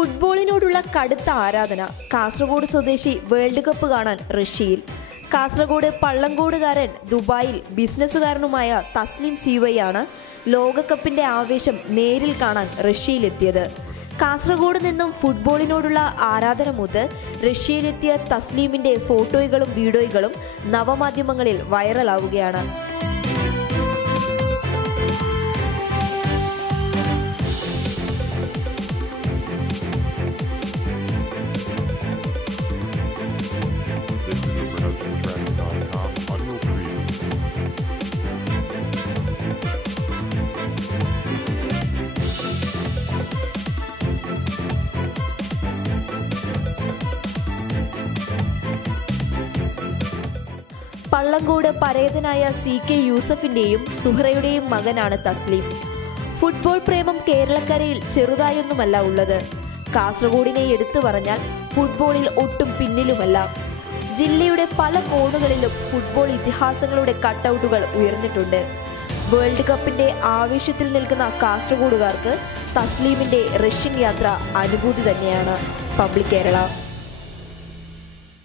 ഫുട്ബോളിനോടുള്ള കടുത്ത ആരാധന. കാസർഗോഡ് സ്വദേശി വേൾഡ് കപ്പ് കാണാൻ റഷ്യയിൽ. കാസർഗോഡ് പള്ളങ്കോടുകാരൻ ദുബായിൽ ബിസിനസ്സുകാരനുമായ തസ്ലിം സിവൈയാണ് ലോകകപ്പിന്റെ ആവേശം നേരിൽ കാണാൻ റഷ്യയിലെത്തിയത്. കാസർഗോഡ് നിന്നും ഫുട്ബോളിനോടുള്ള ആരാധന മൂത്ത് റഷ്യയിലെത്തിയ തസ്ലീമിന്റെ ഫോട്ടോകളും വീഡിയോകളും നവമാധ്യമങ്ങളിൽ വൈറലാവുകയാണ്. പള്ളങ്കോട് പരേതനായ CK യൂസഫിന്റെയും സുഹറയുടെയും മകനാണ് തസ്ലീം. ഫുട്ബോൾ പ്രേമം കേരളക്കരയിൽ ചെറുതായൊന്നുമല്ല ഉള്ളത്. കാസർഗോഡിനെ എടുത്തു പറഞ്ഞാൽ ഫുട്ബോളിൽ ഒട്ടും പിന്നിലുമല്ല. ജില്ലയുടെ പല കോണുകളിലും ഫുട്ബോൾ ഇതിഹാസങ്ങളുടെ കട്ടൗട്ടുകൾ ഉയർന്നിട്ടുണ്ട്. വേൾഡ് കപ്പിന്റെ ആവേശത്തിൽ നിൽക്കുന്ന കാസർഗോഡുകാർക്ക് തസ്ലീമിന്റെ റഷ്യൻ യാത്ര അനുഭൂതി തന്നെയാണ്. പബ്ലിക് കേരള.